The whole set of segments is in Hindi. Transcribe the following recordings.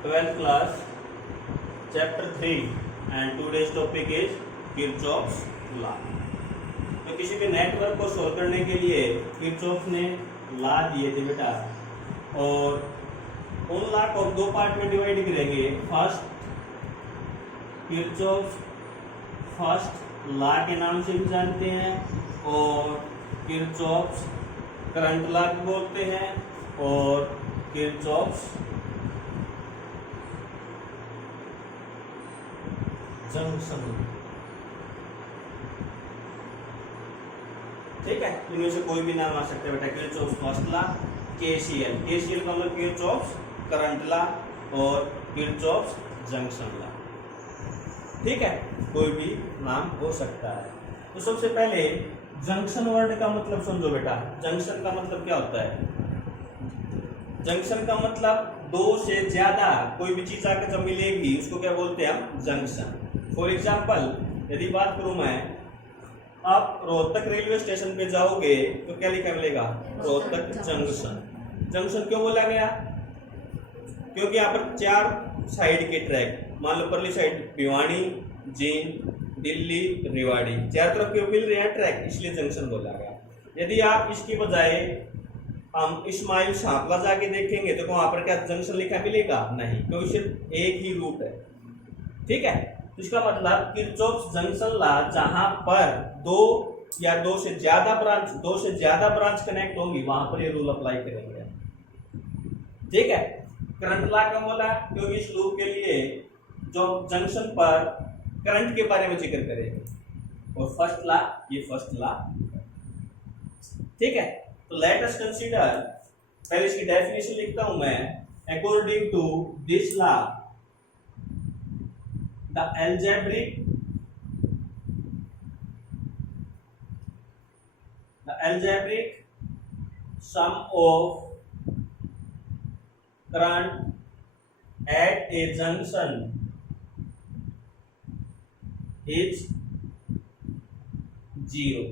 12th class, chapter 3, and today's topic is Kirchhoff's law. तो किसी भी नेटवर्क को सोल्व करने के लिए किरचॉफ ने लॉ दिए थे बेटा, और उन लॉ को दो पार्ट में डिवाइड करेंगे। फर्स्ट किरचॉफ फर्स्ट लॉ के नाम से भी जानते हैं, और किरचॉफ करंट लॉ भी बोलते हैं, और किरचॉफ जंक्शन। ठीक है, इनमें से कोई भी नाम आ सकता है बेटा। Kirchhoff first law, KCL, KCL का मतलब किरचॉफ करंट लॉ, और किरचॉफ जंक्शन लॉ। ठीक है, कोई भी नाम हो सकता है। तो सबसे पहले जंक्शन वर्ड का मतलब समझो बेटा। जंक्शन का मतलब क्या होता है? जंक्शन का मतलब दो से ज्यादा कोई भी चीज आकर जब मिलेगी उसको क्या बोलते हैं हम? जंक्शन। फॉर एग्जाम्पल यदि बात करूं मैं, आप रोहतक रेलवे स्टेशन पे जाओगे तो क्या लिखा मिलेगा? रोहतक जंक्शन। जंक्शन क्यों बोला गया? क्योंकि यहाँ पर चार साइड के ट्रैक, मान लो परली साइड भिवानी, जींद, दिल्ली, रेवाड़ी, चार तरफ के मिल रहे हैं ट्रैक, इसलिए जंक्शन बोला गया। यदि आप इसकी बजाय हम इस्माइल शाह जाके देखेंगे तो वहां पर क्या जंक्शन लिखा मिलेगा? नहीं, क्योंकि सिर्फ एक ही रूट है। ठीक है, तो इसका मतलब किरचॉफ जंक्शन लॉ, जहां पर दो या दो से ज्यादा ब्रांच कनेक्ट होंगी वहां पर ये रूल अप्लाई करेंगे। ठीक है, करंट लॉ का बोला क्योंकि इस लूप के लिए जो जंक्शन पर करंट के बारे में जिक्र करेंगे, और फर्स्ट लॉ, ये फर्स्ट लॉ। ठीक है, तो लेट अस कंसीडर, पहले इसकी डेफिनेशन लिखता हूं मैं। According to this law, the algebraic sum of current at a junction is 0।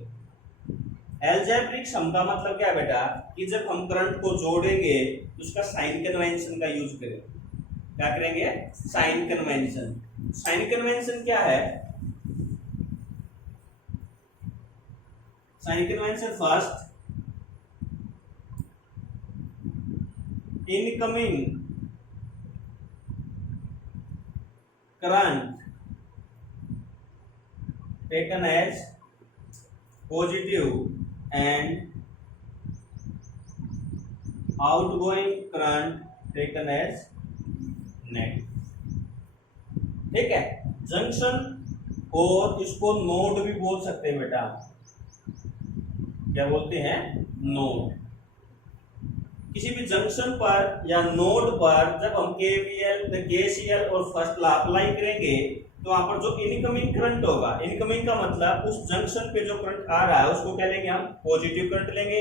Algebraic sum का मतलब क्या है बेटा? कि जब हम करंट को जोड़ेंगे तो उसका साइन कन्वेंशन का यूज करेंगे। क्या करेंगे? Sign convention. साइन कन्वेंशन क्या है? Sign convention first, incoming current taken as positive and outgoing current taken as negative। ठीक है, जंक्शन, और इसको नोड भी बोल सकते हैं बेटा। क्या बोलते हैं? नोड। किसी भी जंक्शन पर या नोड पर जब हम केवीएल, केसीएल और फर्स्ट लॉ अप्लाई करेंगे तो वहां पर जो इनकमिंग करंट होगा, इनकमिंग का मतलब उस जंक्शन पे जो करंट आ रहा है उसको क्या लेंगे हम? पॉजिटिव करंट लेंगे,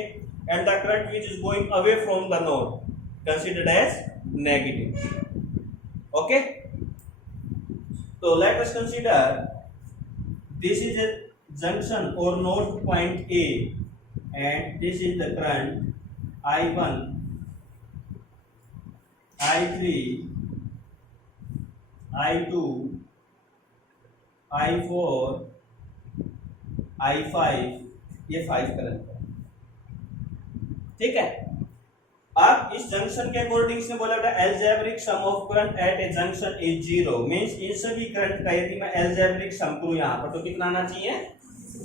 and the current which is going away from the node considered as negative. Okay, तो let us consider this is a junction और node point A, and this is the current I1, I3, I2, I4, I5, ये 5 करंट है। ठीक है, अब इस जंक्शन के अकॉर्डिंग से बोला था algebraic sum of current at a junction is 0। Means इन सभी करंट का यदि मैं एल्जेब्रिक सम करूं यहाँ पर तो कितना आना चाहिए?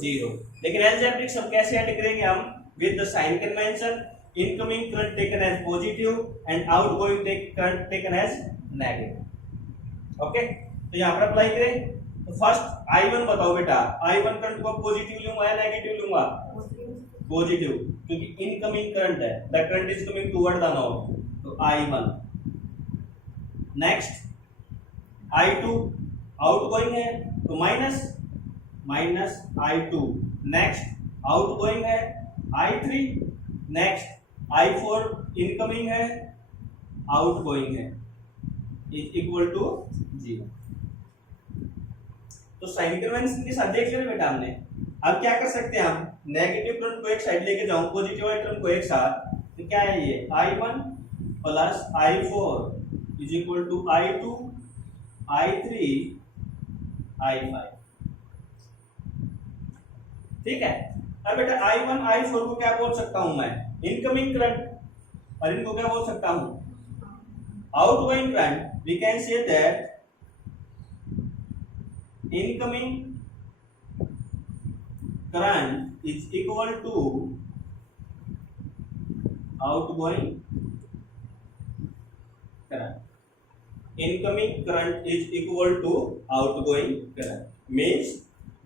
0। लेकिन एल्जेब्रिक सम कैसे ऐड करेंगे हम? With the sign convention, incoming current taken as positive and outgoing current taken as negative. Okay, तो यहाँ पर अप्लाई करें तो फर्स्ट I1 बताओ बेटा, I1 करंट को पॉजिटिव लूंगा या नेगेटिव लूंगा? पॉजिटिव, क्योंकि इनकमिंग करंट है, the current is coming toward the node, तो I1। नेक्स्ट I2 आउटगोइंग है तो माइनस I2। नेक्स्ट आउटगोइंग है I3। नेक्स्ट I4 इनकमिंग है, आउटगोइंग है, इज इक्वल टू 0। तो साइन कन्वेंशन के साथ देख लिया बेटा हमने। अब क्या कर सकते हैं हम? नेगेटिव करंट को एक साइड लेके जाऊं, पॉजिटिव इलेक्ट्रॉन को एक साथ, तो क्या है ये I1 plus I4 is equal to I2 I3 I5। ठीक है। अब बेटा I1 I4 को क्या बोल सकता हूं मैं, इनकमिंग करंट, और इनको क्या बोल सकता हूं, outgoing current. We can say that incoming current is equal to outgoing current। incoming current is equal to outgoing current means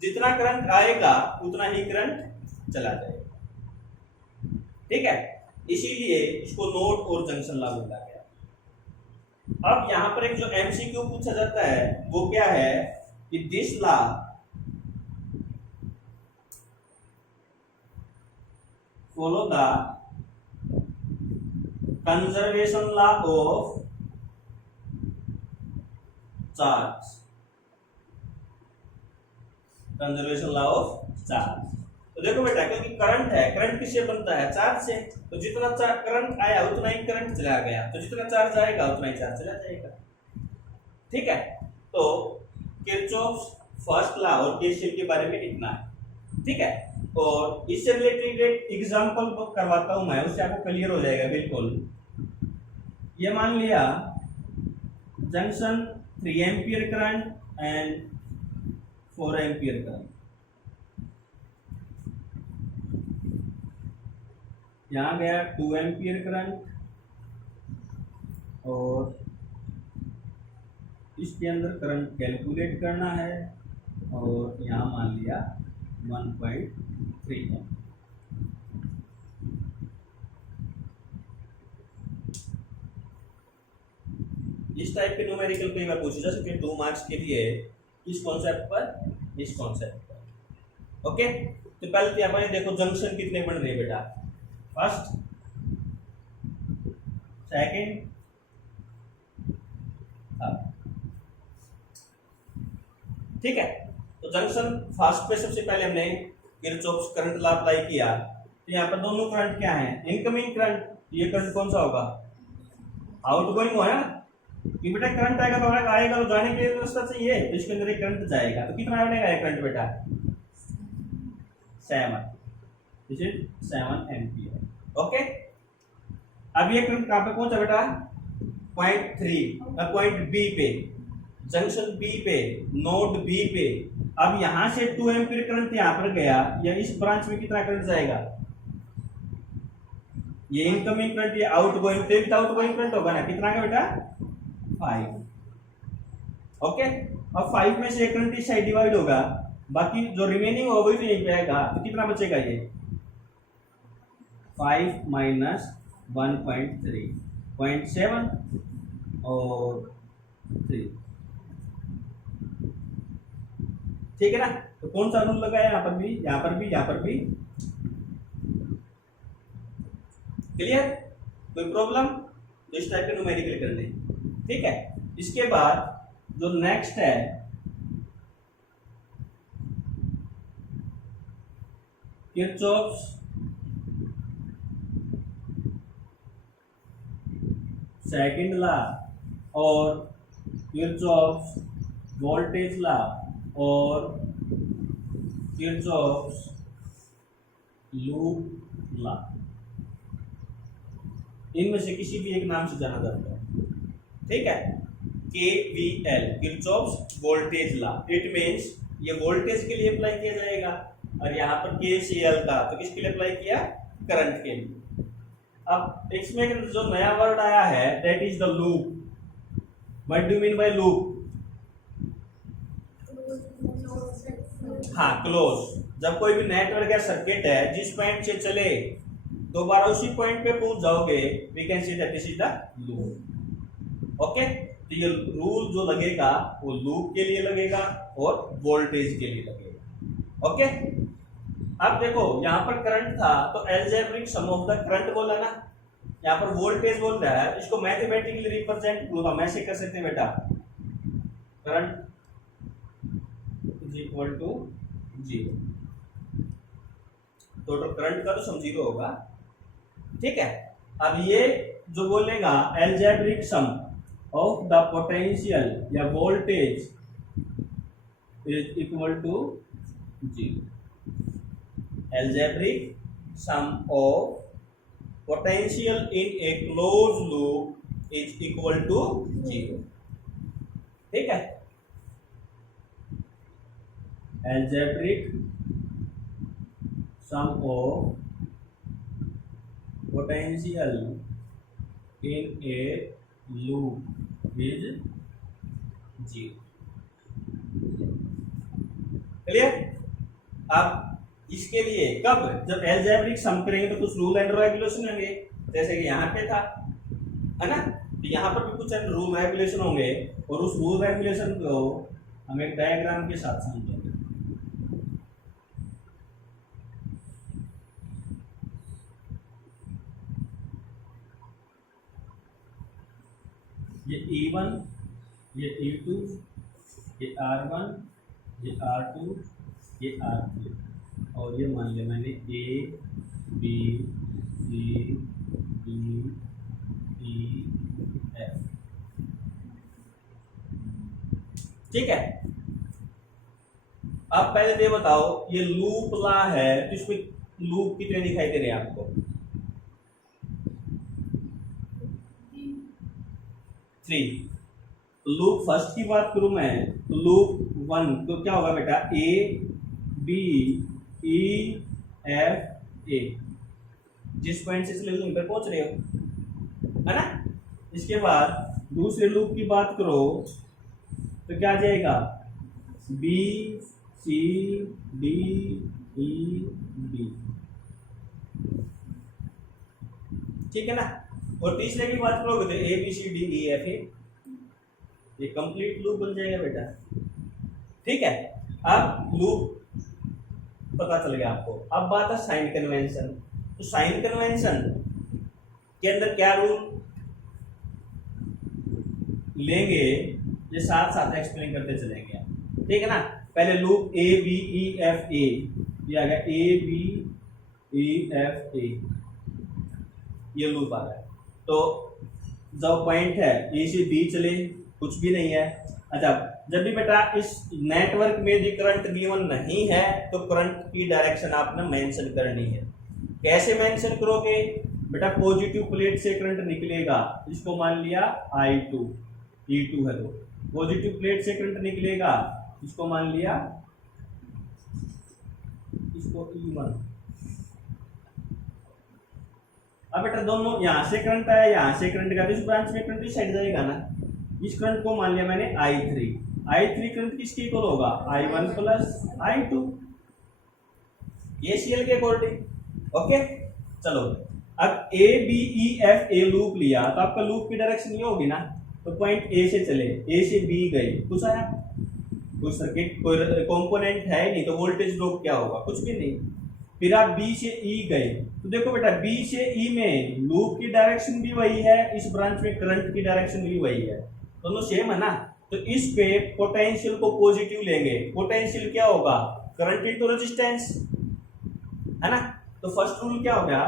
जितना करंट आएगा उतना ही करंट चला जाएगा। ठीक है, इसीलिए इसको नोड और जंक्शन ला बोला गया। अब यहां पर एक जो एमसीक्यू पूछा जाता है वो क्या है कि this law follow the conservation law of charge। Conservation law of charge. तो देखो बेटा, क्योंकि करंट है, करंट किससे बनता है, चार्ज से। तो जितना करंट आया उतना ही करंट चला गया, तो जितना चार्ज आएगा उतना ही चार्ज चला जाएगा। ठीक है, तो किरचॉफ्स फर्स्ट लॉ और केसीएल के बारे में इतना है। ठीक है, और इससे रिलेटेड एक एग्जांपल करवाता हूं मैं, उससे आपको क्लियर हो जाएगा बिल्कुल। ये मान लिया junction 3 ampere current and 4 ampere current, यहां गया 2 एम्पियर करंट और इसके अंदर करंट कैलकुलेट करना है, और यहां मान लिया 1.3 एम्पियर। इस टाइप के न्यूमेरिकल कई बार पूछे जा सकते हैं 2 मार्क्स के लिए, इस कॉन्सेप्ट पर, इस कॉन्सेप्ट पर। ओके, तो पहले तो यहाँ पर देखो जंक्शन कितने बन रहे हैं बेटा, फर्स्ट, सेकंड, थर्ड। ठीक है, तो जंक्शन फर्स्ट पे सबसे पहले हमने किरचॉफ्स करंट लॉ अप्लाई किया। तो यहाँ पर दोनों करंट क्या है, इनकमिंग करंट, ये करंट कौन सा होगा, आउटगोइंग होगा ना, कि बेटा करंट आएगा तो आएगा तो जाने के लिए रास्ता चाहिए, तो इसके अंदर एक करंट जाएगा। तो कितना बनेगा ये करंट बेटा, 7, दिस इज 7 एम्पियर। ओके, अब ये करंट कहां पे पहुंचा बेटा, पॉइंट 3 पॉइंट बी पे, जंक्शन बी पे, नोड बी पे। अब यहां से 2 एम्पियर करंट यहां पर गया, या इस ब्रांच में कितना करंट जाएगा, ये इनकमिंग करंट, ये आउटगोइंग, तो आउटगोइंग करंट होगा ना, कितना का बेटा, 5। ओके, अब 5 में से करंट इस साइड डिवाइड होगा, बाकी जो रिमेनिंग होगा वही तो यहीं पे आएगा। तो कितना बचेगा, ये 5 माइनस 1.3, 0.7 और 3। ठीक है ना, तो कौन सा रूल लगा है, यहाँ पर भी, यहाँ पर भी, यहाँ पर भी। क्लियर, कोई प्रॉब्लम, तो इस टाइप के न्यूमेरिकल कर दें। ठीक है, इसके बाद जो नेक्स्ट है, किरचॉफ्स सेकंड लॉ और किरचॉफ्स वोल्टेज लॉ और किरचॉफ्स लूप लॉ, इनमें से किसी भी एक नाम से जाना जाता है। ठीक है, KVL, Kirchhoff's voltage law, it means ये वोल्टेज के लिए अप्लाई किया जाएगा, और यहाँ पर KCL था तो किसके लिए अप्लाई किया, करंट के लिए। अब इसमें जो नया वर्ड आया है that is the loop. What do you mean by loop, हाँ, क्लोज। जब कोई भी नेटवर्क या सर्किट है जिस पॉइंट से चले दोबारा उसी पॉइंट पे पहुंच जाओगे, we can see that this is the loop. Okay, तो ये रूल जो लगेगा वो लूप के लिए लगेगा और वोल्टेज के लिए लगेगा। ओके, अब देखो यहाँ पर करंट था तो algebraic sum of the current बोला ना, यहाँ पर वोल्टेज बोल रहा है, इसको मैथमेटिकली रिप्रेजेंट हम ऐसे कर सकते हैं बेटा, current is equal to 0, total current का तो सम 0 होगा। ठीक है, अब ये जो बोलेगा algebraic sum of the potential या voltage is equal to 0. Algebraic sum of potential in a closed loop is equal to 0. ठीक है, algebraic sum of potential in a loop is 0. Clear? अब इसके लिए कब, जब एल्जेब्रिक सम करेंगे तो कुछ रूल एंड रेगुलेशन होंगे, जैसे कि यहाँ पे था, है ना, तो यहाँ पर भी कुछ रूल रेगुलेशन होंगे और उस रूल रेगुलेशन को हम एक डायग्राम के साथ समझेंगे. ये E1, ये E2, ये R1, ये R2, ये R3 और ये मान लिया मैंने A, B, C, D, E, F. ठीक है, अब पहले ये बताओ, ये लूप ला है तो इसमें लूप कितने दिखाई दे रहे हैं आपको? 3. लूप फर्स्ट की बात करूं मैं तो लूप 1 तो क्या होगा बेटा? A, B, E, F, A. जिस पॉइंट से इस लूप पे पहुंच रहे हो, है ना. इसके बाद दूसरे लूप की बात करो तो क्या आ जाएगा? B, C, D, E, B. ठीक है ना. और तीसरे की बात करोगे तो A, B, C, D, E, F, A. ये कंप्लीट लूप बन जाएगा बेटा. ठीक है, अब लूप पता चल गया आपको. अब बात है साइन कन्वेंशन. तो साइन कन्वेंशन के अंदर क्या रूल लेंगे ये साथ साथ एक्सप्लेन करते चलेंगे. ठीक है ना. पहले loop A, B, E, F, A. ये आ गया A, B, E, F, A. ये लूप आ गया. तो जो पॉइंट है A से B चले कुछ भी नहीं है. अच्छा, जब भी बेटा इस नेटवर्क में भी करंट गिवन नहीं है तो करंट की डायरेक्शन आपने मेंशन करनी है. कैसे मेंशन करोगे बेटा? पॉजिटिव प्लेट से करंट निकलेगा, इसको मान लिया I2, E2 है तो पॉजिटिव प्लेट से करंट निकलेगा, इसको मान लिया इसको E1. अब बेटा दोनों यहाँ से करंट आया, यहाँ से करंट का, इस ब्रांच में करंट इस साइड जाएगा ना. इस करंट को मान लिया मैंने I3. I3 करंट किसके इक्वल होगा? I1 प्लस I2 KCL के अकॉर्डिंग. ओके, चलो अब A, B, E, F, A loop लिया तो आपका लूप की डायरेक्शन ये होगी ना. तो पॉइंट A से चले, A से B गए, कुछ आया? कोई सर्किट कोई कंपोनेंट है नहीं तो वोल्टेज ड्रॉप क्या होगा? कुछ भी नहीं. फिर आप B से E गए तो देखो बेटा B से E में लूप की डायरेक्शन भी वही है, इस ब्रांच में करंट की डायरेक्शन भी वही है, दोनों सेम है ना. तो इस पे पोटेंशियल को पॉजिटिव लेंगे. पोटेंशियल क्या होगा? करंट इनटू रेजिस्टेंस, है ना. तो फर्स्ट रूल क्या हो गया?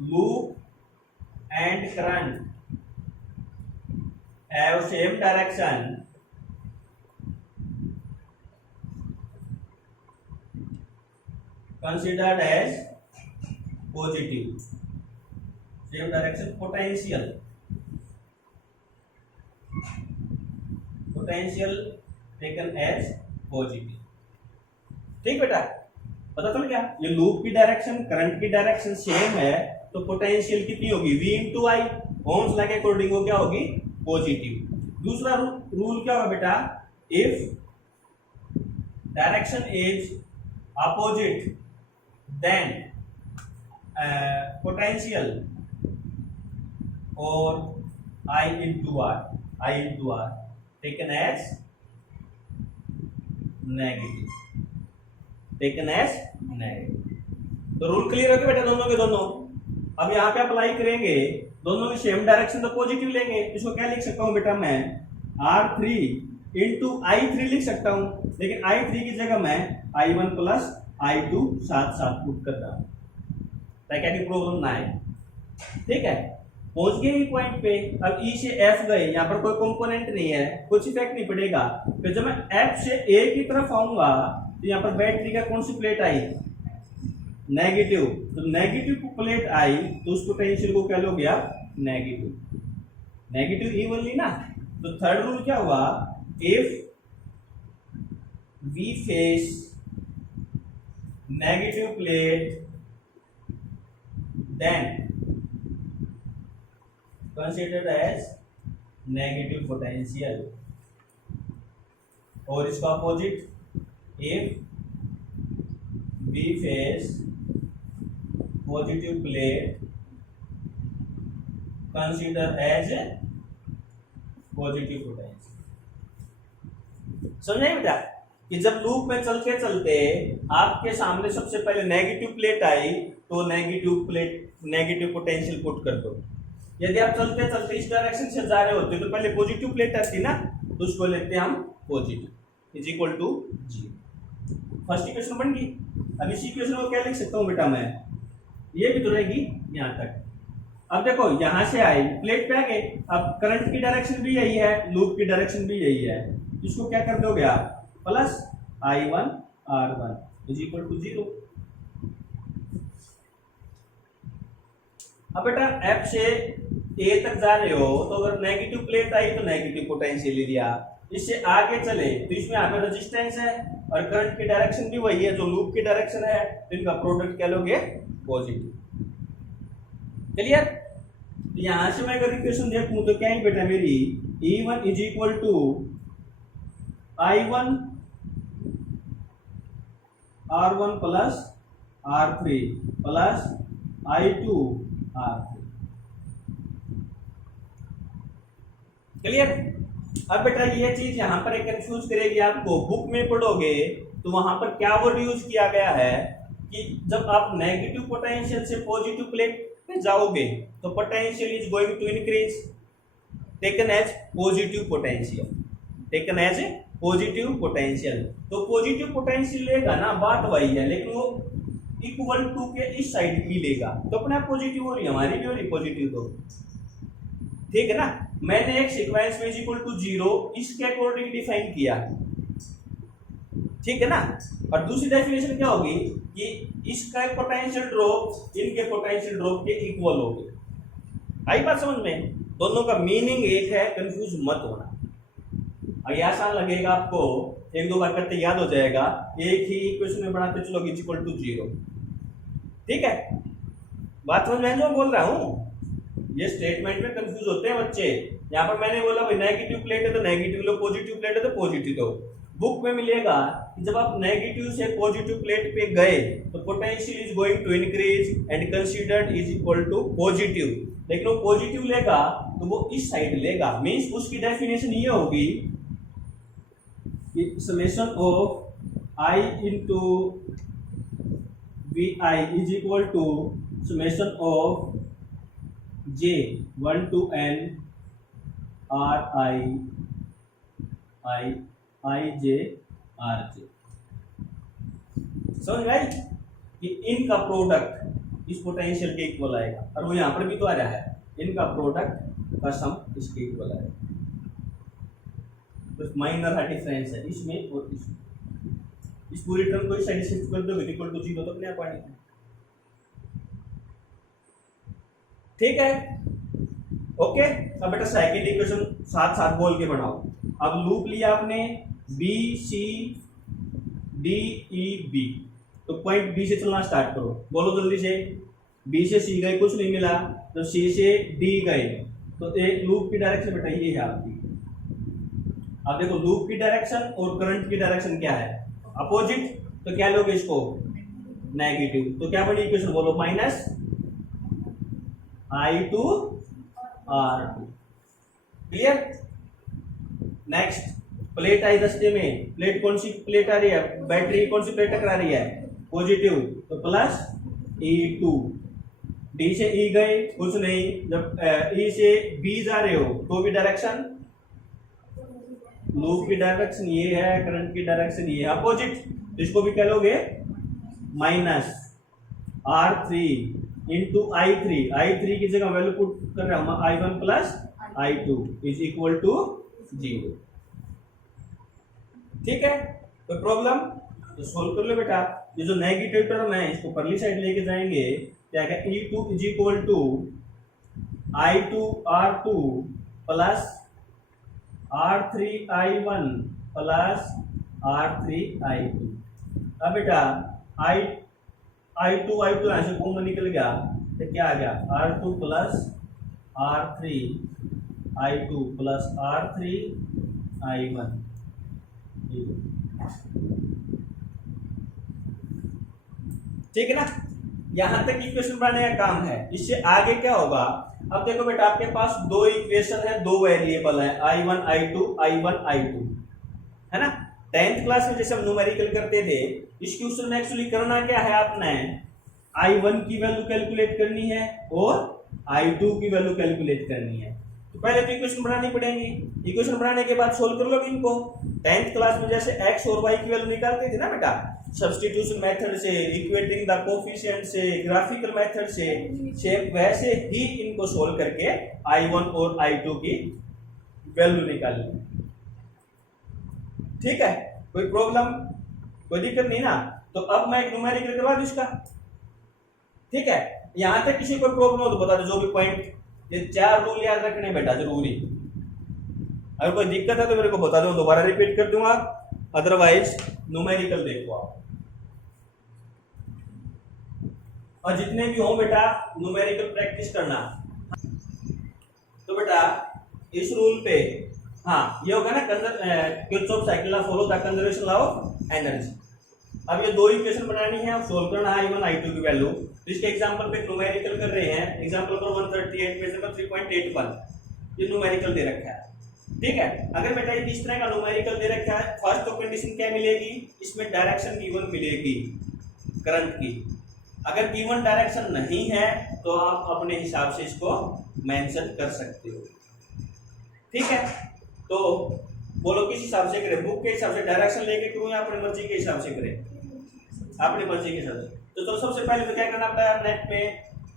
Loop and current have same direction considered as positive. Same direction potential taken as positive. ठीक बेटा, पता चल गया. ये लूप की डायरेक्शन करंट की डायरेक्शन सेम है तो पोटेंशियल कितनी होगी? V इंटू आई. ओम्स लॉ के अकॉर्डिंग वो क्या होगी? पॉजिटिव. दूसरा रूल क्या होगा बेटा? If direction is opposite then potential or I into R taken as negative. तो रूल क्लियर हो गया बेटा दोनों के दोनों. अब यहाँ पे अप्लाई करेंगे, दोनों की सेम डायरेक्शन तो पॉजिटिव लेंगे. इसको क्या लिख सकता हूँ बेटा मैं? R3 इंटू I3 लिख सकता हूँ, लेकिन I3 की जगह मैं I1 प्लस I2 साथ साथ पुट कर रहा हूं ताकि प्रॉब्लम ना आए. ठीक है, पहुंच गए पॉइंट पे। अब ई से एफ गए, यहाँ पर कोई कंपोनेंट नहीं है, कुछ इफेक्ट नहीं पड़ेगा। फिर जब मैं एफ से ए की तरफ आऊंगा तो यहाँ पर बैटरी का कौन सी प्लेट आई, नेगेटिव। तो नेगेटिव प्लेट आई तो उस पोटेंशियल को क्या लोगे आप, नेगेटिव। नेगेटिव इवनली ना। तो थर्ड रूल क्या हुआ, if we face negative plate then considered as negative potential, और इसका opposite if we face positive plate consider as positive potential। समझे बेटा कि जब लूप में चलते चलते आपके सामने सबसे पहले नेगेटिव प्लेट आई तो नेगेटिव पोटेंशियल पुट कर दो। यदि आप चलते चलते इस डायरेक्शन से जा रहे होते तो पहले पॉजिटिव प्लेट आती ना, तो उसको लेते हैं हम positive is equal to 0। First equation बन गई। अब इस इक्वेशन को क्या लिख सकता हूं बेटा मैं, ये भी तो रहेगी यहां तक। अब देखो यहां से आई प्लेट पे आ गए, अब करंट की डायरेक्शन भी यही है, लूप की डायरेक्शन भी यही है, इसको क्या कर दोगे आप, plus I1 R1 is equal to 0। अब बेटा F से A तक जा रहे हो तो अगर नेगेटिव प्लेट आई तो नेगेटिव पोटेंशियल लिया, इससे आगे चले तो इसमें हमें रेजिस्टेंस है और करंट की डायरेक्शन भी वही है जो लूप की डायरेक्शन है, तो इनका प्रोडक्ट क्या लोगे, पॉजिटिव। क्लियर। तो यहां से मैं अगर इक्वेशन देखूं तो क्या है बेटा मेरी, E1 is equal to I1 R1 plus R3 plus I2 R3। Clear. अब बेटा ये चीज यहां पर एक कंफ्यूज करेगी आपको, बुक में पढ़ोगे तो वहां पर क्या वर्ड यूज किया गया है कि जब आप नेगेटिव पोटेंशियल से पॉजिटिव प्लेट पे जाओगे तो potential is going to increase, taken as positive potential, taken as positive potential. तो पॉजिटिव पोटेंशियल लेगा ना, बात वही है, लेकिन वो इक्वल टू के इस साइड ही लेगा, तो अपने पॉजिटिव हो रही है, हमारी भी हो रही पॉजिटिव, तो ठीक है ना। मैंने एक सीक्वेंस में इक्वल टू 0 इसके अकॉर्डिंग डिफाइन किया, ठीक है ना। और दूसरी डेफिनेशन क्या होगी कि इसका पोटेंशियल ड्रॉप इनके पोटेंशियल ड्रॉप के इक्वल होगी। आई बात समझ में, दोनों का मीनिंग एक है, कंफ्यूज मत होना। और ये आसान लगेगा आपको, एक दो बार करते याद हो जाएगा, एक ही इक्वेशन में बनाते चलोगे इक्वल टू 0, ठीक है। बात समझ में जो बोल रहा हूं, ये स्टेटमेंट में कंफ्यूज होते हैं बच्चे। यहाँ पर मैंने बोला भाई नेगेटिव प्लेट है तो नेगेटिव लो, पॉजिटिव प्लेट है तो पॉजिटिव दो। बुक में मिलेगा कि जब आप नेगेटिव से पॉजिटिव प्लेट पे गए तो potential is going to increase and considered is equal to positive, लेकिन वो पॉजिटिव लेगा तो वो इस साइड लेगा, मींस उसकी डेफिनेशन ये होगी कि summation of I into VI is equal to summation of J 1 to N RI IJ RJ। समझ गए कि इनका प्रोडक्ट इस पोटेंशियल के इक्वल आएगा, और वो यहां पर भी तो आ रहा है, इनका प्रोडक्ट का सम इसके इक्वल आएगा। बस माइनर है डिफरेंस है इसमें और इसमें। इस पूरी टर्म को इस साइड शिफ्ट कर दो इक्वल टू 0 तो अपने आप आएगा, ठीक है। ओके। अब बेटा सेकंड इक्वेशन साथ साथ बोल के बनाओ। अब लूप लिया आपने B C D E B, तो पॉइंट बी से चलना स्टार्ट करो, बोलो जल्दी से। बी से सी गए कुछ नहीं मिला, तो सी से डी गए, तो एक लूप की डायरेक्शन बेटा ये है आपकी। अब देखो लूप की डायरेक्शन और करंट की डायरेक्शन क्या है, अपोजिट, तो क्या लोगे इसको, नेगेटिव। तो क्या बनी इक्वेशन बोलो, minus I2 R2। Clear. Next plate आई रास्ते में, प्लेट कौन सी प्लेट आ रही है, बैटरी कौन सी प्लेट टकरा रही है, पॉजिटिव, तो प्लस E2। डी से E गए कुछ नहीं, जब E से B जा रहे हो तो भी डायरेक्शन, लूप की डायरेक्शन ये है, करंट की डायरेक्शन ये है, अपोजिट, तो इसको भी कह लोगे माइनस R3 इंटू I3 की जगह वैल्यू पुट कर रहा हूं I1 plus I2 is equal to 0। ठीक है, कोई प्रॉब्लम? तो सोल्व कर लो बेटा। ये जो नेगेटिव टर्म है इसको परली साइड लेके जाएंगे, क्या है E2 is equal to I2 R2 plus R3 I1 plus R3 I2। अब बेटा I2 यहां से कॉमन निकल गया तो क्या आ गया R2 plus R3 I2 plus R3 I1। ठीक है ना, यहां तक इक्वेशन बनाने का काम है। इससे आगे क्या होगा, अब देखो बेटा आपके पास दो इक्वेशन है, दो वेरिएबल है I1 I2 है ना। 10th क्लास में जैसे हम न्यूमेरिकल करते थे, इस क्वेश्चन में एक्चुअली करना क्या है, आपने I1 की वैल्यू कैलकुलेट करनी है और I2 की वैल्यू कैलकुलेट करनी है। तो पहले तो इक्वेशन बनानी पड़ेगी, इक्वेशन बनाने के बाद सोल्व कर लो इनको। 10th क्लास में जैसे x और y की वैल्यू निकालते थे ना बेटा, सब्स्टिट्यूशन मेथड से, इक्वेटिंग द कोफिशिएंट से, ग्राफिकल मेथड से वैसे ही इनको सोल्व करके I1 और I2 की वैल्यू निकालनी। ठीक है, कोई प्रॉब्लम, कोई दिक्कत नहीं ना। तो अब मैं एक न्यूमेरिकल करवा दूं इसका। ठीक है, यहां तक किसी को प्रॉब्लम हो तो बता दो, जो भी पॉइंट, ये 4 रूल याद रखने बेटा जरूरी। अगर कोई दिक्कत है तो मेरे को बता दो, दोबारा रिपीट कर दूंगा, अदरवाइज न्यूमेरिकल देखो आप। और जितने भी हो बेटा न्यूमेरिकल प्रैक्टिस करना। तो बेटा इस रूल पे, हाँ ये होगा ना, Kirchhoff cycle law follow the conservation law of energy. अब ये दो इक्वेशन बनानी है, अब सोल्व करना है I1 I2 की वैल्यू। तो इसके एग्जांपल पे न्यूमेरिकल कर रहे हैं। एग्जांपल नंबर 138 पेज नंबर 3.81 ये न्यूमेरिकल दे रखा है। ठीक है, अगर बेटा ये इस तरह का न्यूमेरिकल दे रखा है, फर्स्ट तो कंडीशन क्या मिलेगी, इसमें डायरेक्शन गिवन मिलेगी करंट की। अगर गिवन डायरेक्शन नहीं है तो आप अपने हिसाब से इसको मेंशन कर सकते हो। ठीक है, तो बोलो किस हिसाब से करें, बुक के हिसाब से डायरेक्शन लेके करूं या अपनी मर्जी के हिसाब से करें? अपनी मर्जी के हिसाब से। तो चलो सबसे पहले तो क्या करना पड़ेगा,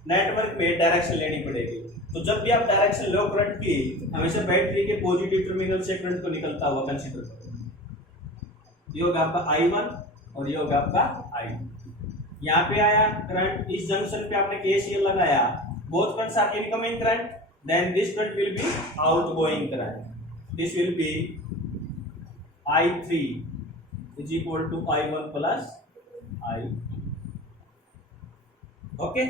नेटवर्क पे डायरेक्शन लेनी पड़ेगी। तो जब भी आप डायरेक्शन लो करंट की, हमेशा बैटरी के पॉजिटिव टर्मिनल से करंट को निकलता हुआ कंसीडर करो। ये होगा आपका I1 और ये होगा आपका I2। यहाँ पे आया करंट, इस जंक्शन पे आपने KCL लगाया, both currents are incoming current, then this current will be outgoing current. This will be I3 is equal to I1 plus I2। Okay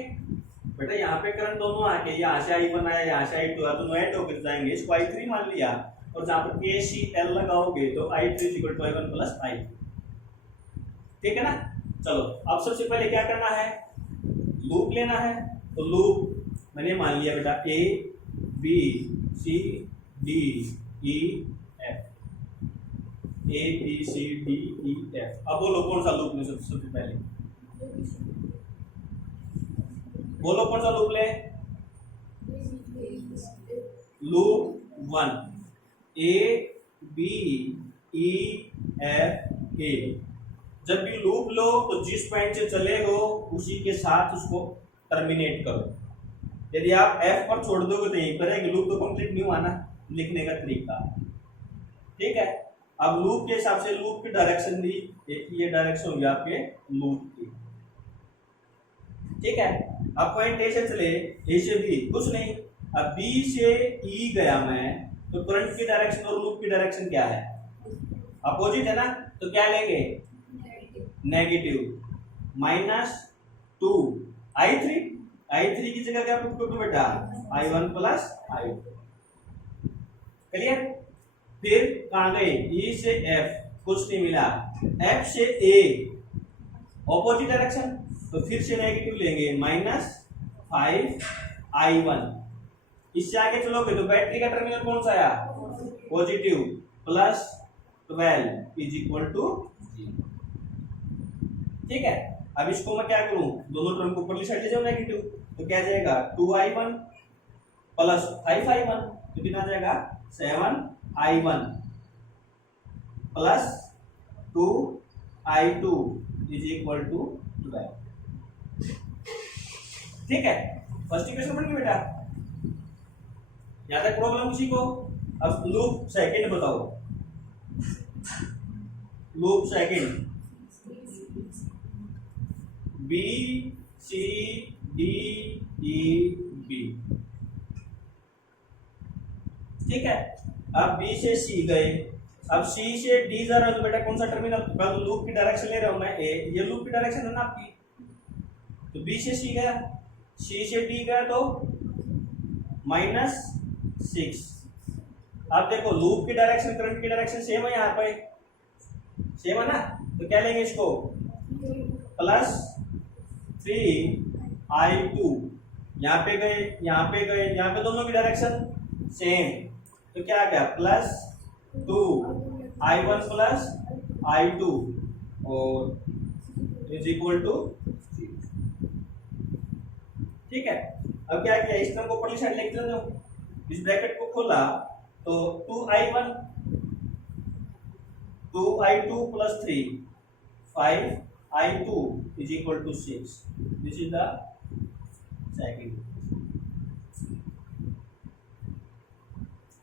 बेटा, यहाँ पे करंट दोनों आके, यहाँ से I1 आया, यहाँ से I2 आया, दोनों ऐड होकर जाएंगे, इसको I3 मान लिया, और जहाँ पर KCL लगाओगे तो I3 is equal to I1 plus I2। ठीक है ना। चलो अब सबसे पहले क्या करना है, लूप लेना है। तो लूप मैंने मान लिया बेटा A B C D E F, A B C D E F। अब बोलो कौन सा लूप ले, सबसे पहले बोलो कौन सा लूप ले। Loop 1 A B E F A। जब भी लूप लो तो जिस पॉइंट से चले हो उसी के साथ उसको टर्मिनेट करो। यदि आप F पर छोड़ दोगे तो यहीं पर है, लूप तो कंप्लीट नहीं हुआ ना, लिखने का तरीका। ठीक है, अब लूप के हिसाब से लूप की डायरेक्शन दी, एक ये डायरेक्शन होगी आपके लूप की। ठीक है, अब पॉइंट ए से चले, ए से बी कुछ नहीं, अब बी से ई गया मैं, तो करंट की डायरेक्शन और लूप की डायरेक्शन क्या है, अपोजिट है ना। तो क्या लेंगे, नेगेटिव, -2 I3 की जगह क्या पुट कर दो बेटा, I1 प्लस I2। क्लियर। फिर कहां गए, E से F कुछ नहीं मिला, F से A ऑपोजिट डायरेक्शन, तो फिर से नेगेटिव लेंगे, -5 I1। इससे आगे चलोगे तो बैटरी का टर्मिनल कौन सा आया, पॉजिटिव, +12 इज इक्वल टू 0। ठीक है, अब इसको मैं क्या करूं, दोनों टर्म को ऊपरली साइड ले जाऊं नेगेटिव, तो क्या जाएगा 2I1 प्लस 5I1, तो कितना जाएगा 7I1 plus 2I2 is equal to 12। ठीक है, फर्स्ट इक्वेशन बन गई बेटा, यहां तक प्रॉब्लम किसी को? अब लूप सेकंड बताओ, loop second B C D E B, ठीक है। अब बी से सी गए, अब सी से डी जा रहा है तो बेटा कौन सा टर्मिनल, तो लूप की डायरेक्शन ले रहा हूं मैं ए, ये लूप की डायरेक्शन है ना आपकी, तो बी से सी गया, सी से डी गया तो -6। अब देखो लूप की डायरेक्शन करंट की डायरेक्शन सेम है, यहाँ पे सेम है ना, तो क्या लेंगे इसको, +3i2, यहाँ पे गए यहाँ पे गए, यहाँ पे दोनों की डायरेक्शन सेम, तो क्या आ गया +2i1 +i2 और इज इक्वल टू, ठीक है। अब क्या किया, इस टर्म को ऊपर साइड लिख देता हूं, इस ब्रैकेट को खोला तो 2i1 2i2 + 3 5i2 is equal to 6, this is the second,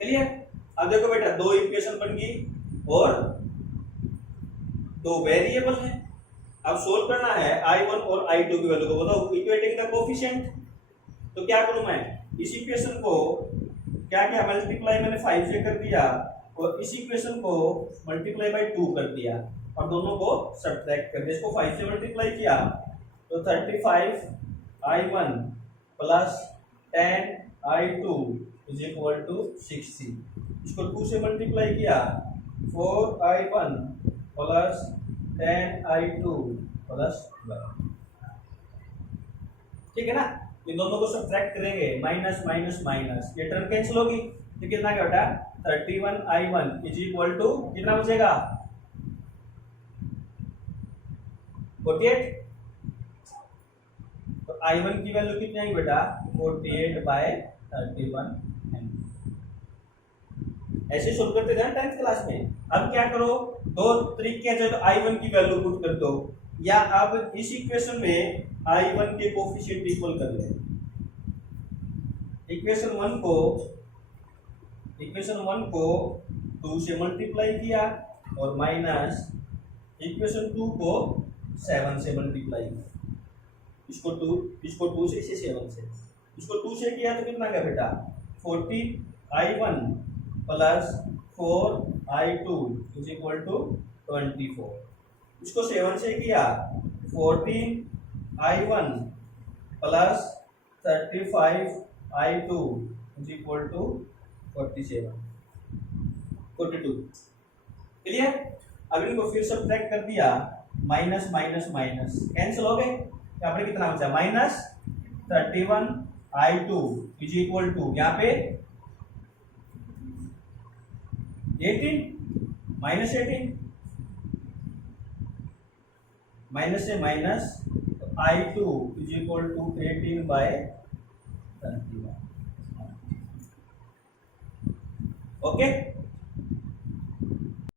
clear. अब देखो बेटा दो इक्वेशन बन गई और दो वेरिएबल है, अब सोल्व करना है i1 और i2 की वैल्यू को, बताओ इक्वेटिंग द कोफिशिएंट, तो क्या करूं मैं, इस इक्वेशन को क्या क्या मल्टीप्लाई मैंने 5 से कर दिया और इस इक्वेशन को मल्टीप्लाई बाय 2 कर दिया और दोनों को सब्ट्रैक्ट कर दिया, इसको 5 से मल्टीप्लाई किया तो 35i1 + 10i2 is equal to 60, इसको 2 से मल्टीप्लाई किया 4i1 + 10i2 + 12, ठीक है ना। इन दोनों को सब्ट्रैक्ट करेंगे, माइनस माइनस माइनस, ये टर्म कैंसिल होगी तो कितना क्या बेटा 31i1 इज इक्वल टू कितना बचेगा 48, तो i1 की वैल्यू कितनी आई बेटा 48/31। ऐसे सोल्व करते थे 10th क्लास में। अब क्या करो, दो तरीके हैं, तो i1 की वैल्यू पुट कर दो या अब इस इक्वेशन में i1 के कोफिशिएंट इक्वल कर ले, इक्वेशन 1 को 2 से मल्टीप्लाई किया और माइनस इक्वेशन 2 को 7 से मल्टीप्लाई किया, इसको 2 से, इसे 7 से, इसको 2 से किया तो कितना क्या बेटा 40i1 + 4i2 is equal to 24, इसको 7 से किया 14i1 + 35i2 is equal to 42, clear. अब इनको फिर सब्ट्रैक्ट कर दिया, माइनस माइनस माइनस कैंसिल हो गए, यहाँ पे कितना बचा -31i2 इज इक्वल टू यहाँ पे 18 -18, माइनस से minus i2 is equal to 18/31, okay.